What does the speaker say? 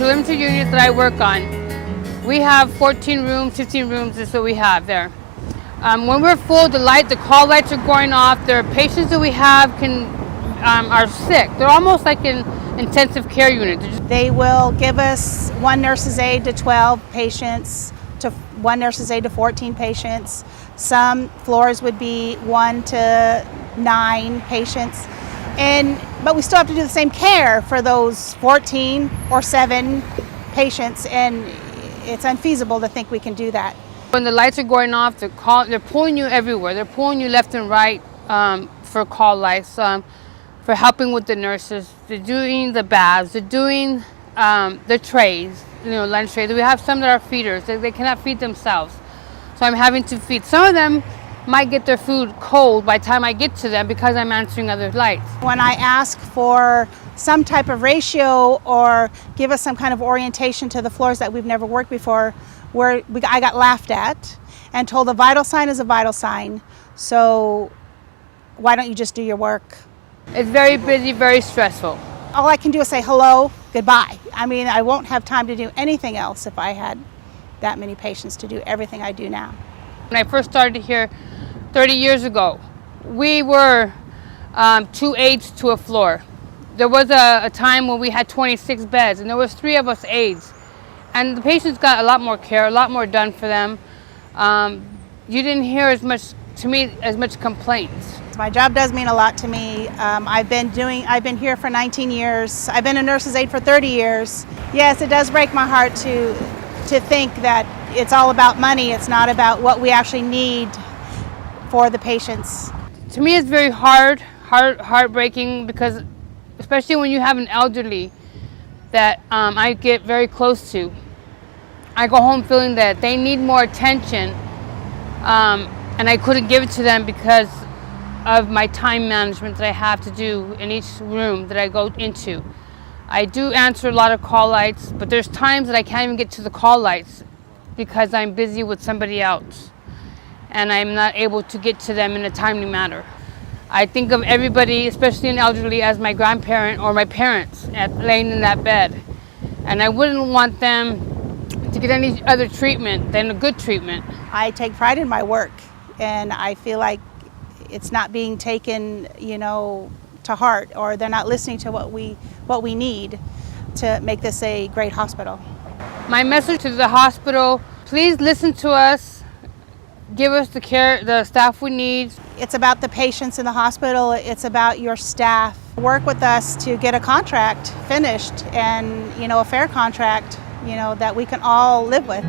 two limited units that I work on, we have 14 rooms, 15 rooms is what we have there. When we're full, the call lights are going off. There are patients that we have are sick. They're almost like an intensive care unit. They will give us one nurse's aide to 12 patients, to one nurse's aide to 14 patients. Some floors would be 1 to 9 patients. But we still have to do the same care for those 14 or 7 patients, and it's unfeasible to think we can do that. When the lights are going off, they're pulling you everywhere. They're pulling you left and right for call lights, for helping with the nurses. They're doing the baths. They're doing the trays, lunch trays. We have some that are feeders. They cannot feed themselves. So I'm having to feed. Some of them might get their food cold by the time I get to them because I'm answering other lights. When I ask for some type of ratio or give us some kind of orientation to the floors that we've never worked before, I got laughed at and told a vital sign is a vital sign. So why don't you just do your work? It's very busy, very stressful. All I can do is say hello, goodbye. I mean, I won't have time to do anything else if I had that many patients to do everything I do now. When I first started here 30 years ago, we were 2 aides to a floor. There was a time when we had 26 beds and there was 3 of us aides. And the patients got a lot more care, a lot more done for them. You didn't hear as much complaints. My job does mean a lot to me. I've been here for 19 years. I've been a nurse's aide for 30 years. Yes, it does break my heart to think that it's all about money. It's not about what we actually need for the patients. To me, it's very heartbreaking, because especially when you have an elderly that I get very close to. I go home feeling that they need more attention, and I couldn't give it to them because of my time management that I have to do in each room that I go into. I do answer a lot of call lights, but there's times that I can't even get to the call lights because I'm busy with somebody else and I'm not able to get to them in a timely manner. I think of everybody, especially an elderly, as my grandparent or my parents laying in that bed. And I wouldn't want them to get any other treatment than a good treatment. I take pride in my work, and I feel like it's not being taken, to heart, or they're not listening to what we need to make this a great hospital. My message to the hospital: please listen to us. Give us the staff we need. It's about the patients in the hospital. It's about your staff. Work with us to get a contract finished, and a fair contract, that we can all live with.